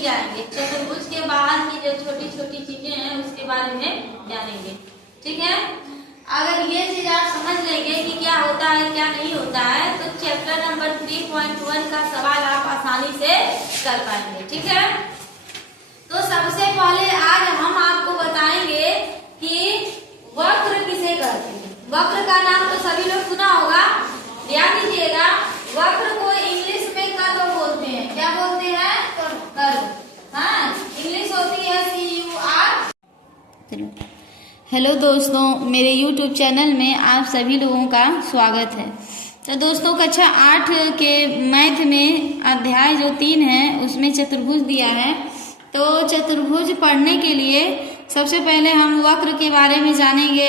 नहीं जाएंगे, चतुर्भुज के बाहर की जो छोटी छोटी चीजें हैं उसके बारे में जानेंगे। ठीक है, अगर ये चीज आप समझ लेंगे कि क्या होता है क्या नहीं होता है, तो चैप्टर नंबर 3.1 का सवाल आप आसानी से कर पाएंगे। ठीक है, तो सबसे पहले आज हम आपको बताएंगे कि वक्र किसे कहते हैं। वक्र का नाम तो सभी लोग सुना होगा, ध्यान दीजिएगा। वक्र को इंग्लिश में कर्व बोलते हैं। क्या बोलते हैं? कर्व। हाँ, इंग्लिश होती है CUR। हेलो दोस्तों, मेरे YouTube चैनल में आप सभी लोगों का स्वागत है। तो दोस्तों, कक्षा 8 के मैथ में अध्याय जो 3 है उसमें चतुर्भुज दिया है। तो चतुर्भुज पढ़ने के लिए सबसे पहले हम वक्र के बारे में जानेंगे,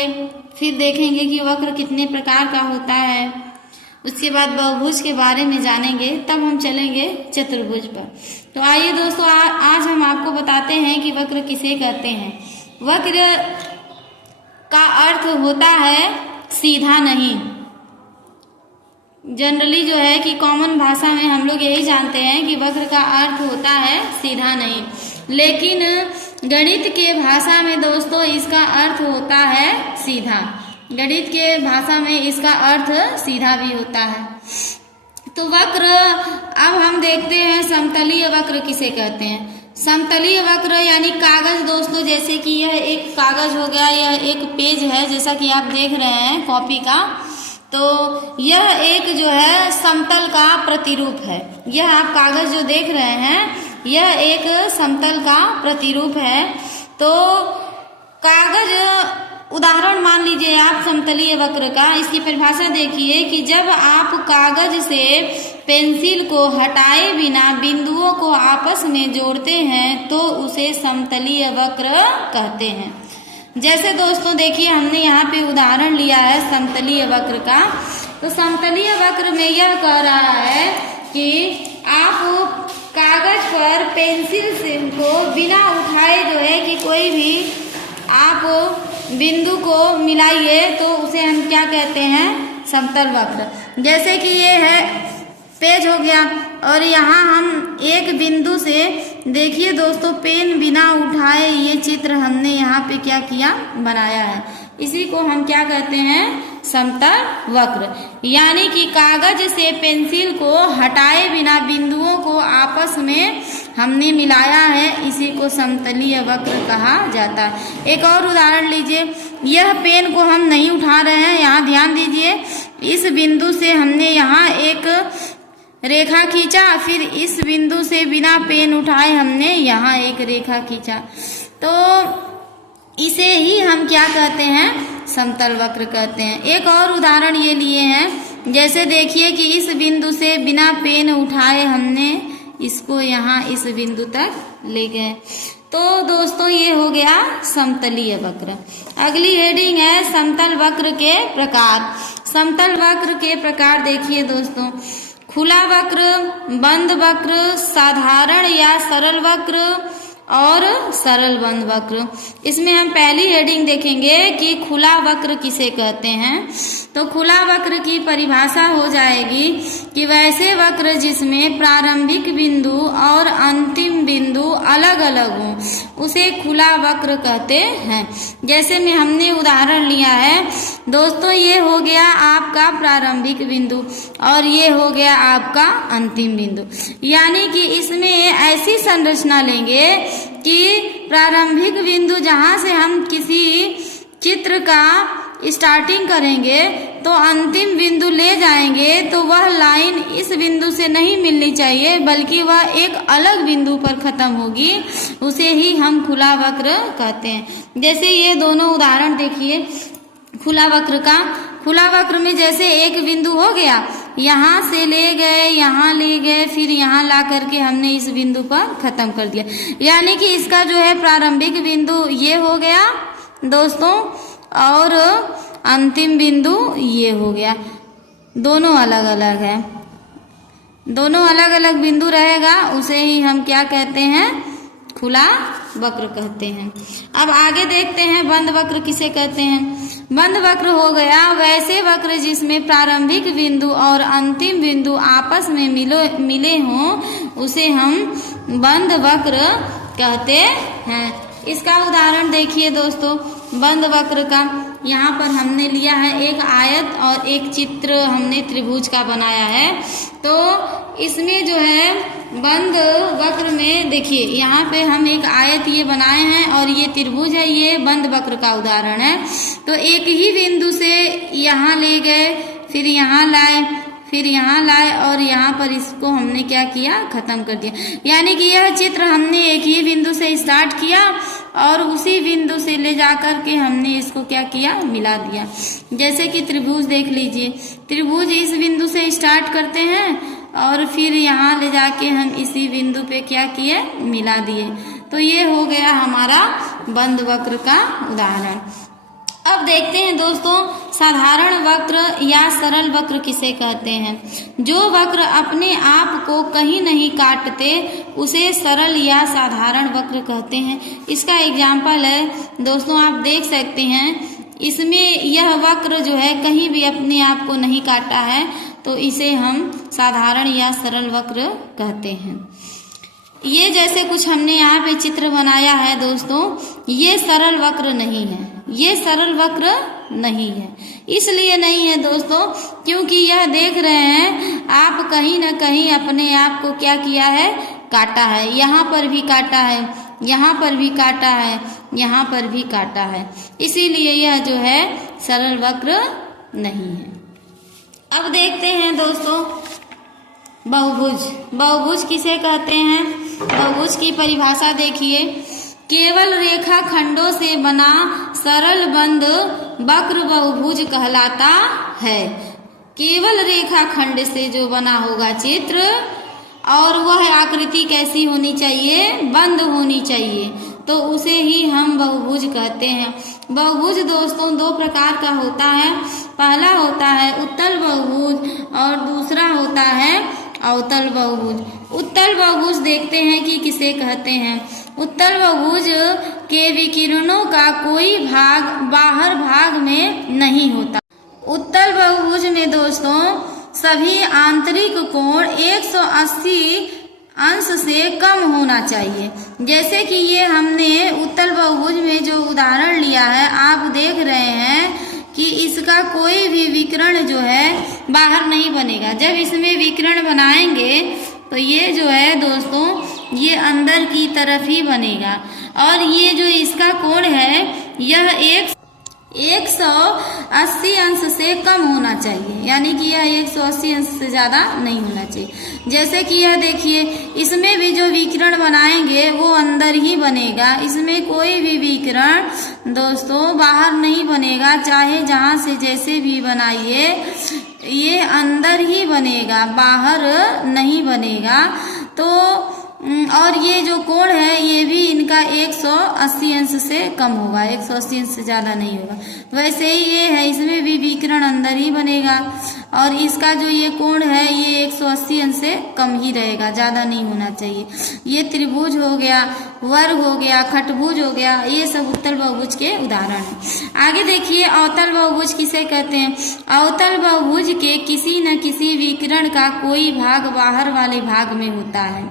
फिर देखेंगे कि वक्र कितने प्रकार का होता है, उसके बाद बहुभुज के बारे में जानेंगे, तब हम चलेंगे चतुर्भुज पर। तो आइए दोस्तों, आज हम आपको बताते हैं कि वक्र किसे कहते हैं। वक्र का अर्थ होता है सीधा नहीं। जनरली जो है कि कॉमन भाषा में हम लोग यही जानते हैं कि वक्र का अर्थ होता है सीधा नहीं, लेकिन गणित के भाषा में दोस्तों इसका अर्थ होता है सीधा। गणित के भाषा में इसका अर्थ सीधा भी होता है। तो वक्र, अब हम देखते हैं समतलीय वक्र किसे कहते हैं। समतलीय वक्र यानी कागज दोस्तों, जैसे कि यह एक कागज हो गया, यह एक पेज है जैसा कि आप देख रहे हैं कॉपी का। तो यह एक जो है समतल का प्रतिरूप है। यह आप कागज जो देख रहे हैं यह एक समतल का प्रतिरूप है। तो कागज, उदाहरण मान लीजिए आप समतलीय वक्र का। इसकी परिभाषा देखिए कि जब आप कागज से पेंसिल को हटाए बिना बिंदुओं को आपस में जोड़ते हैं तो उसे समतलीय वक्र कहते हैं। जैसे दोस्तों देखिए, हमने यहाँ पे उदाहरण लिया है समतलीय वक्र का। तो समतलीय वक्र में यह कह रहा है कि आप कागज पर पेंसिल से को बिना उठाए जो है कि कोई भी आप बिंदु को मिलाइए तो उसे हम क्या कहते हैं? समतल वक्र। जैसे कि ये है पेज हो गया और यहाँ हम एक बिंदु से, देखिए दोस्तों, पेन बिना उठाए ये चित्र हमने यहाँ पे क्या किया? बनाया है। इसी को हम क्या कहते हैं? समतल वक्र। यानी कि कागज से पेंसिल को हटाए बिना बिंदुओं को आपस में हमने मिलाया है, इसी को समतलीय वक्र कहा जाता है। एक और उदाहरण लीजिए, यह पेन को हम नहीं उठा रहे हैं, यहाँ ध्यान दीजिए। इस बिंदु से हमने यहाँ एक रेखा खींचा, फिर इस बिंदु से बिना पेन उठाए हमने यहाँ एक रेखा खींचा, तो इसे ही हम क्या कहते हैं? समतल वक्र कहते हैं। एक और उदाहरण ये लिए हैं, जैसे देखिए कि इस बिंदु से बिना पेन उठाए हमने इसको यहाँ इस बिंदु तक ले गए। तो दोस्तों ये हो गया समतलीय वक्र। अगली हेडिंग है समतल वक्र के प्रकार। समतल वक्र के प्रकार देखिए दोस्तों, खुला वक्र, बंद वक्र, साधारण या सरल वक्र और सरल बंद वक्र। इसमें हम पहली हेडिंग देखेंगे कि खुला वक्र किसे कहते हैं। तो खुला वक्र की परिभाषा हो जाएगी कि वैसे वक्र जिसमें प्रारंभिक बिंदु और अंतिम बिंदु अलग अलग हों उसे खुला वक्र कहते हैं। जैसे में हमने उदाहरण लिया है दोस्तों, ये हो गया आपका प्रारंभिक बिंदु और ये हो गया आपका अंतिम बिंदु। यानी कि इसमें ऐसी संरचना लेंगे कि प्रारंभिक बिंदु जहाँ से हम किसी चित्र का स्टार्टिंग करेंगे तो अंतिम बिंदु ले जाएंगे, तो वह लाइन इस बिंदु से नहीं मिलनी चाहिए बल्कि वह एक अलग बिंदु पर खत्म होगी, उसे ही हम खुला वक्र कहते हैं। जैसे ये दोनों उदाहरण देखिए खुला वक्र का। खुला वक्र में जैसे एक बिंदु हो गया, यहाँ से ले गए, यहाँ ले गए, फिर यहाँ ला करके हमने इस बिंदु पर खत्म कर दिया। यानी कि इसका जो है प्रारंभिक बिंदु ये हो गया दोस्तों और अंतिम बिंदु ये हो गया। दोनों अलग अलग है, दोनों अलग अलग बिंदु रहेगा, उसे ही हम क्या कहते हैं? खुला वक्र कहते हैं। अब आगे देखते हैं बंद वक्र किसे कहते हैं। बंद वक्र हो गया वैसे वक्र जिसमें प्रारंभिक बिंदु और अंतिम बिंदु आपस में मिले हों, उसे हम बंद वक्र कहते हैं। इसका उदाहरण देखिए दोस्तों, बंद वक्र का यहाँ पर हमने लिया है एक आयत और एक चित्र हमने त्रिभुज का बनाया है। तो इसमें जो है बंद वक्र में देखिए यहाँ पे हम एक आयत ये बनाए हैं और ये त्रिभुज है, ये बंद वक्र का उदाहरण है। तो एक ही बिंदु से यहाँ ले गए, फिर यहाँ लाए, फिर यहाँ लाए और यहाँ पर इसको हमने क्या किया, खत्म कर दिया। यानी कि यह चित्र हमने एक ही बिंदु से स्टार्ट किया और उसी बिंदु से ले जाकर के हमने इसको क्या किया, मिला दिया। जैसे कि त्रिभुज देख लीजिए, त्रिभुज इस बिंदु से स्टार्ट करते हैं और फिर यहाँ ले जाके हम इसी बिंदु पे क्या किए, मिला दिए। तो ये हो गया हमारा बंद वक्र का उदाहरण। अब देखते हैं दोस्तों, साधारण वक्र या सरल वक्र किसे कहते हैं। जो वक्र अपने आप को कहीं नहीं काटते उसे सरल या साधारण वक्र कहते हैं। इसका एग्जाम्पल है दोस्तों, आप देख सकते हैं, इसमें यह वक्र जो है कहीं भी अपने आप को नहीं काटा है, तो इसे हम साधारण या सरल वक्र कहते हैं। ये जैसे कुछ हमने यहाँ पे चित्र बनाया है दोस्तों, ये सरल वक्र नहीं है, ये सरल वक्र नहीं है। इसलिए नहीं है दोस्तों क्योंकि यह देख रहे हैं आप कहीं ना कहीं अपने आप को क्या किया है, काटा है। यहाँ पर भी काटा है, यहाँ पर भी काटा है, यहाँ पर भी काटा है, इसीलिए यह जो है सरल वक्र नहीं है। अब देखते हैं दोस्तों बहुभुज। बहुभुज किसे कहते हैं? बहुभुज की परिभाषा देखिए, केवल रेखा खंडों से बना सरल बंद वक्र बहुभुज कहलाता है। केवल रेखा खंड से जो बना होगा चित्र और वह आकृति कैसी होनी चाहिए, बंद होनी चाहिए, तो उसे ही हम बहुभुज कहते हैं। बहुभुज दोस्तों दो प्रकार का होता है, पहला होता है उत्तल बहुभुज और दूसरा होता है अवतल बहुभुज। उत्तल बहुभुज देखते हैं कि किसे कहते हैं। उत्तल बहुभुज के विकिरणों का कोई भाग बाहर भाग में नहीं होता। उत्तल बहुभुज में दोस्तों सभी आंतरिक कोण 180 अंश से कम होना चाहिए। जैसे कि ये हमने उत्तल बहुभुज में जो उदाहरण लिया है, आप देख रहे हैं कि इसका कोई भी विकर्ण जो है बाहर नहीं बनेगा। जब इसमें विकर्ण बनाएंगे तो ये जो है दोस्तों ये अंदर की तरफ ही बनेगा और ये जो इसका कोण है यह 180 अंश से कम होना चाहिए, यानी कि यह 180 अंश से ज़्यादा नहीं होना चाहिए। जैसे कि यह देखिए, इसमें भी जो विकर्ण बनाएंगे वो अंदर ही बनेगा, इसमें कोई भी विकर्ण दोस्तों बाहर नहीं बनेगा। चाहे जहाँ से जैसे भी बनाइए ये अंदर ही बनेगा, बाहर नहीं बनेगा। तो और ये जो कोण है ये भी इनका 180 अंश से कम होगा, 180 अंश से ज़्यादा नहीं होगा। वैसे ही ये है, इसमें भी विकर्ण अंदर ही बनेगा और इसका जो ये कोण है ये 180 अंश से कम ही रहेगा, ज़्यादा नहीं होना चाहिए। ये त्रिभुज हो गया, वर्ग हो गया, खटभुज हो गया, ये सब उत्तल बहुभुज के उदाहरण हैं। आगे देखिए अवतल बहुभुज किसे कहते हैं। अवतल बहुभुज के किसी न किसी विकर्ण का कोई भाग बाहर वाले भाग में होता है।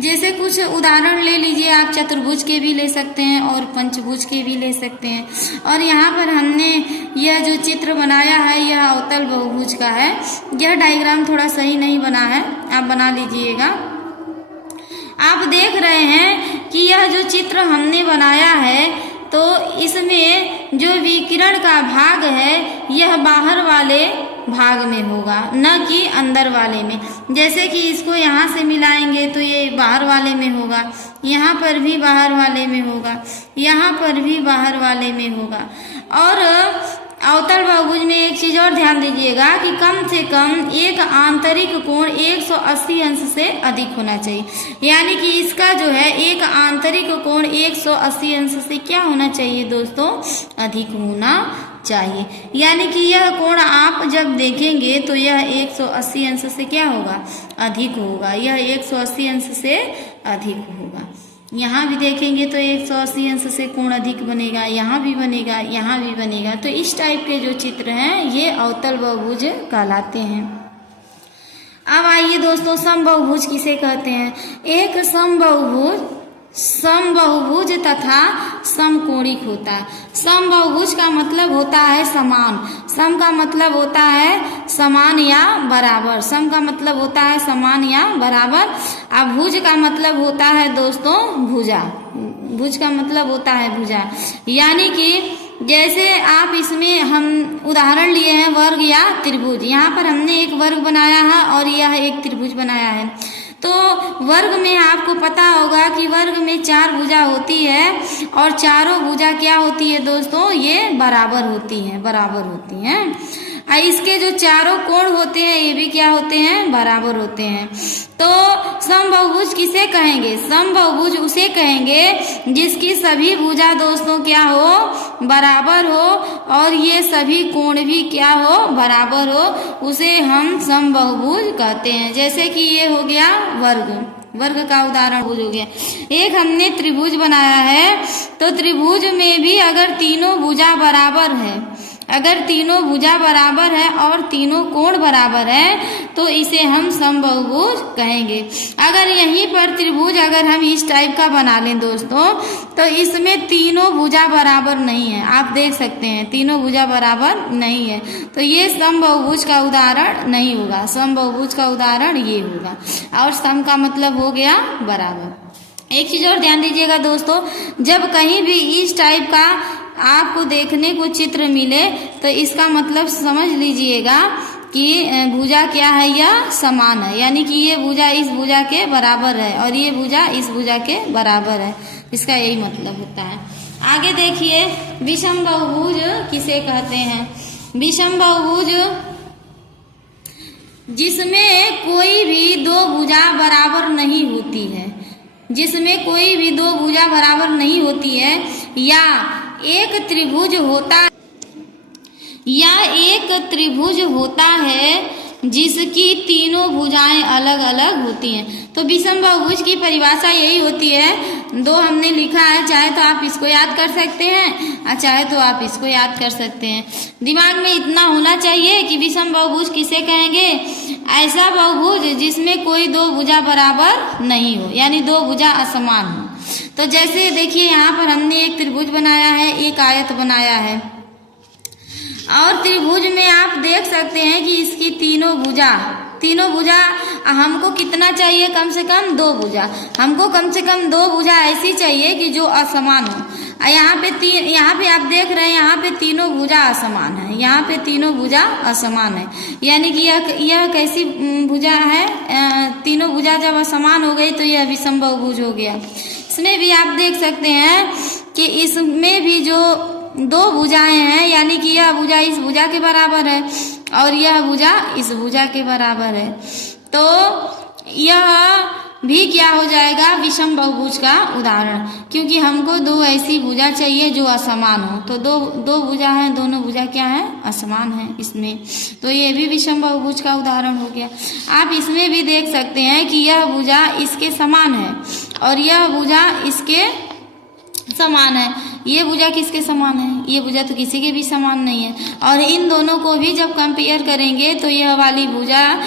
जैसे कुछ उदाहरण ले लीजिए, आप चतुर्भुज के भी ले सकते हैं और पंचभुज के भी ले सकते हैं। और यहाँ पर हमने यह जो चित्र बनाया है यह अवतल बहुभुज का है। यह डायग्राम थोड़ा सही नहीं बना है, आप बना लीजिएगा। आप देख रहे हैं कि यह जो चित्र हमने बनाया है तो इसमें जो विकिरण का भाग है यह बाहर वाले भाग में होगा, न कि अंदर वाले में। जैसे कि इसको यहाँ से मिलाएंगे तो ये बाहर वाले में होगा, यहाँ पर भी बाहर वाले में होगा, यहाँ पर भी बाहर वाले में होगा। और अवतल बहुभुज में एक चीज और ध्यान दीजिएगा कि कम से कम एक आंतरिक कोण 180 अंश से अधिक होना चाहिए। यानी कि इसका जो है एक आंतरिक कोण 180 अंश से क्या होना चाहिए दोस्तों, अधिक होना चाहिए। यानी कि यह कोण आप जब देखेंगे तो यह 180 अंश से क्या होगा, अधिक होगा। यह 180 अंश से अधिक होगा। यहाँ भी देखेंगे तो 180 अंश से कोण अधिक बनेगा, यहाँ भी बनेगा, यहाँ भी बनेगा। तो इस टाइप के जो चित्र हैं ये अवतल बहुभुज कहलाते हैं। अब आइए दोस्तों, समबाहुभुज किसे कहते हैं। एक समबाहुभुज तथा समकोणिक होता है। समबाहुभुज का मतलब होता है समान। सम का मतलब होता है समान या बराबर। सम का मतलब होता है समान या बराबर। अब भुज का मतलब होता है दोस्तों भुजा। भुज का मतलब होता है भुजा, यानी कि जैसे आप इसमें हम उदाहरण लिए हैं वर्ग या त्रिभुज। यहाँ पर हमने एक वर्ग बनाया है और यह एक त्रिभुज बनाया है। तो वर्ग में आपको पता होगा कि वर्ग में 4 भुजा होती है और चारों भुजा क्या होती है दोस्तों, ये बराबर होती हैं, बराबर होती हैं। इसके जो चारों कोण होते हैं ये भी क्या होते हैं, बराबर होते हैं। तो समबाहुभुज किसे कहेंगे, समबाहुभुज उसे कहेंगे जिसकी सभी भुजा दोस्तों क्या हो, बराबर हो और ये सभी कोण भी क्या हो, बराबर हो, उसे हम समबाहुभुज कहते हैं। जैसे कि ये हो गया वर्ग का उदाहरण भुज हो गया। एक हमने त्रिभुज बनाया है, तो त्रिभुज में भी अगर तीनों भुजा बराबर है, अगर तीनों भुजा बराबर है और तीनों कोण बराबर है, तो इसे हम समबाहुभुज कहेंगे। अगर यहीं पर त्रिभुज अगर हम इस टाइप का बना लें दोस्तों, तो इसमें तीनों भुजा बराबर नहीं है। आप देख सकते हैं तीनों भुजा बराबर नहीं है, तो ये समबाहुभुज का उदाहरण नहीं होगा। समबाहुभुज का उदाहरण ये होगा। और सम का मतलब हो गया बराबर। एक चीज और ध्यान दीजिएगा दोस्तों, जब कहीं भी इस टाइप का आपको देखने को चित्र मिले, तो इसका मतलब समझ लीजिएगा कि भुजा क्या है, यह समान है, यानी कि ये भुजा इस भुजा के बराबर है और ये भुजा इस भुजा के बराबर है। इसका यही मतलब होता है। आगे देखिए, विषमबाहुभुज किसे कहते हैं। विषमबाहुभुज जिसमें कोई भी दो भुजा बराबर नहीं होती है, जिसमें कोई भी दो भुजा बराबर नहीं होती है, या एक त्रिभुज होता है जिसकी तीनों भुजाएं अलग अलग होती हैं। तो विषमबाहुभुज की परिभाषा यही होती है। दो हमने लिखा है, चाहे तो आप इसको याद कर सकते हैं और चाहे तो आप इसको याद कर सकते हैं। दिमाग में इतना होना चाहिए कि विषमबाहुभुज किसे कहेंगे, ऐसा बहुभुज जिसमें कोई दो भुजा बराबर नहीं हो, यानी दो भुजा असमान हो। तो जैसे देखिए यहाँ पर हमने एक त्रिभुज बनाया है, एक आयत बनाया है, और त्रिभुज में आप देख सकते हैं कि इसकी तीनों भुजा हमको कितना चाहिए, कम से कम दो भुजा। हमको कम से कम दो भुजा ऐसी चाहिए कि जो असमान हो। यहाँ पे आप देख रहे हैं, यहाँ पे तीनों भुजा असमान है, यहाँ पे तीनों भुजा असमान है, यानी कि यह कैसी भुजा है, तीनों भुजा जब असमान हो गई तो यह विषमबाहुभुज हो गया। इसमें भी आप देख सकते हैं कि इसमें भी जो दो भुजाएं हैं, यानी कि यह भुजा इस भुजा के बराबर है और यह भुजा इस भुजा के बराबर है, तो यह भी क्या हो जाएगा, विषमबाहुभुज का उदाहरण। क्योंकि हमको दो ऐसी भुजा चाहिए जो असमान हो, तो दो भुजा हैं, दोनों भुजा क्या है, असमान है इसमें, तो ये भी विषमबाहुभुज का उदाहरण हो गया। आप इसमें भी देख सकते हैं कि यह भुजा इसके समान है और यह भुजा इसके समान है। ये भुजा किसके समान है, ये भुजा तो किसी के भी समान नहीं है। और इन दोनों को भी जब कंपेयर करेंगे तो यह वाली भुजा,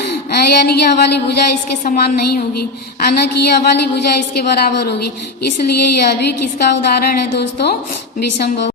यानी यह वाली भुजा इसके समान नहीं होगी, न कि यह वाली भुजा इसके बराबर होगी। इसलिए यह भी किसका उदाहरण है दोस्तों, विषमबाहुभुज।